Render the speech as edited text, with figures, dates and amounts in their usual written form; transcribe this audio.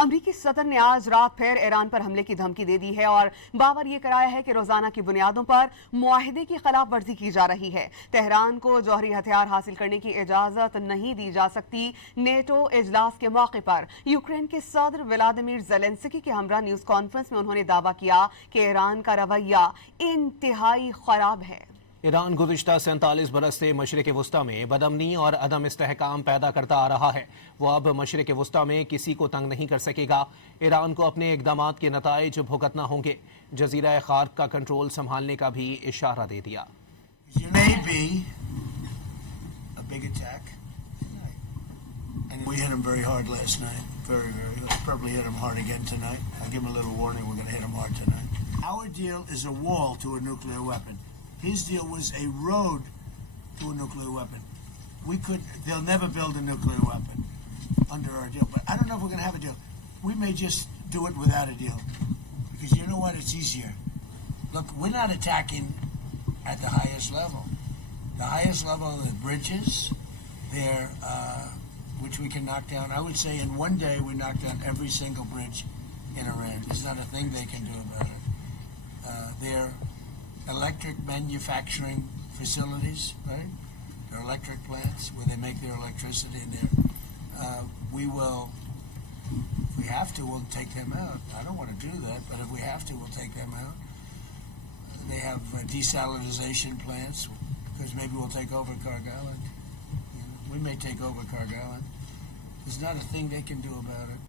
अमरीकी सदर ने आज रात फिर ईरान पर हमले की धमकी दे दी है और बावर ये कराया है कि रोजाना की बुनियादों पर मुआहिदे की खिलाफ वर्जी की जा रही है। तेहरान को जौहरी हथियार हासिल करने की इजाजत नहीं दी जा सकती। नेटो इजलास के मौके पर यूक्रेन के सदर व्लादिमीर ज़ेलेंस्की के हमरा न्यूज कॉन्फ्रेंस में उन्होंने दावा किया कि ईरान का रवैया इंतहाई खराब है। ईरान गुज़िश्ता 47 बरस से मशरिक़ वुस्ता में बदअमनी और अदम इस्तेहकाम पैदा करता आ रहा है। वो अब मशरिक़ वुस्ता में किसी को तंग नहीं कर सकेगा। ईरान को अपने इक़दामात के नताइज भुगतना होंगे। जज़ीरा खार्क का कंट्रोल संभालने का भी इशारा दे दिया। His deal was a road to a nuclear weapon. They'll never build a nuclear weapon under our deal. But I don't know if we're going to have a deal. We may just do it without a deal. Because you know what? It's easier. Look, we're not attacking at the highest level. The highest level are the bridges, which we can knock down. I would say in one day we knock down every single bridge in Iran. There's not a thing they can do about it. They're electric manufacturing facilities, right? They're electric plants where they make their electricity in there. If we have to, we'll take them out. I don't want to do that, but if we have to, we'll take them out. They have desalinization plants, because maybe we'll take over Cargill Island. We may take over Cargill Island. There's not a thing they can do about it.